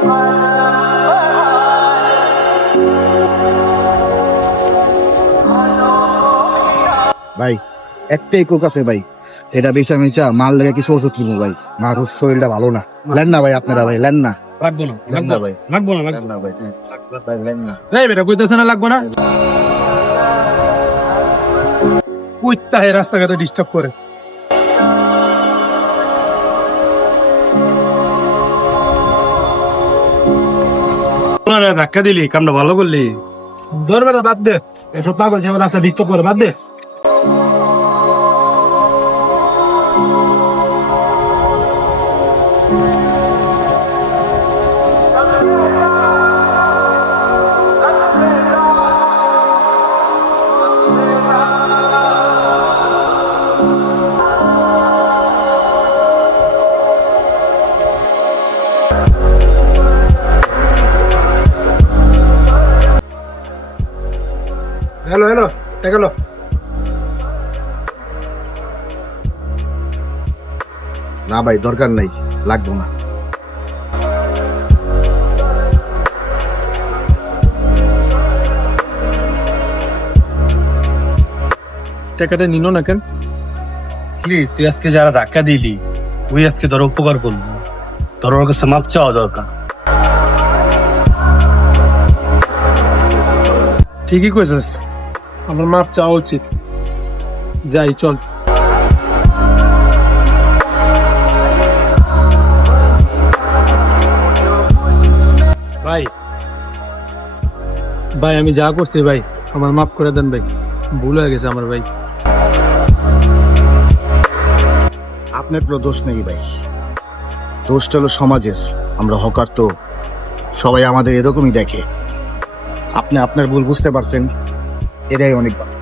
ভাই একটাই কোক আছে ভাই, এটা বেচা মেচা মাল লেগে কিছু ওষুধ কিনবো ভাই, মারুর শরীরটা ভালো না। লেন না ভাই, আপনারা ভাই লেন না। লাগবো না, লেন না ভাই, লাগবো না, লেন না ভাই, ভাই লেন না। এই বেটা কইতাছে না লাগবো না, কইতা হে রাস্তাঘাটে ডিস্টার্ব করে। ধাক্কা দিলি, কামটা ভালো করলি। ধর বেটা বাদ দে, এসব পাগল যে রাস্তা ডিস্টার্ব করে, বাদ দে। হ্যালো হ্যালো, গেল। না ভাই দরকার নাই, লাগবো না। টাকাটা নিনো না কেন? প্লিজ, তুই আজকে যারা ধাক্কা দিলি ওই আজকে ধরো উপকার করবো, ধরো ওর কাছে মাপ চাওয়া দরকার। ঠিকই কইছিস, আমার মাপ চাওয়া উচিত। যাই চল। ভাই ভাই আমি যা করছি ভাই, আমার মাফ করে দেন ভাই, ভুল হয়ে গেছে আমার ভাই। আপনার কোনো দোষ নেই ভাই, দোষটা হলো সমাজের। আমরা হকার তো সবাই আমাদের এরকমই দেখে। আপনি আপনার ভুল বুঝতে পারছেন, এটাই অনেক ভালো।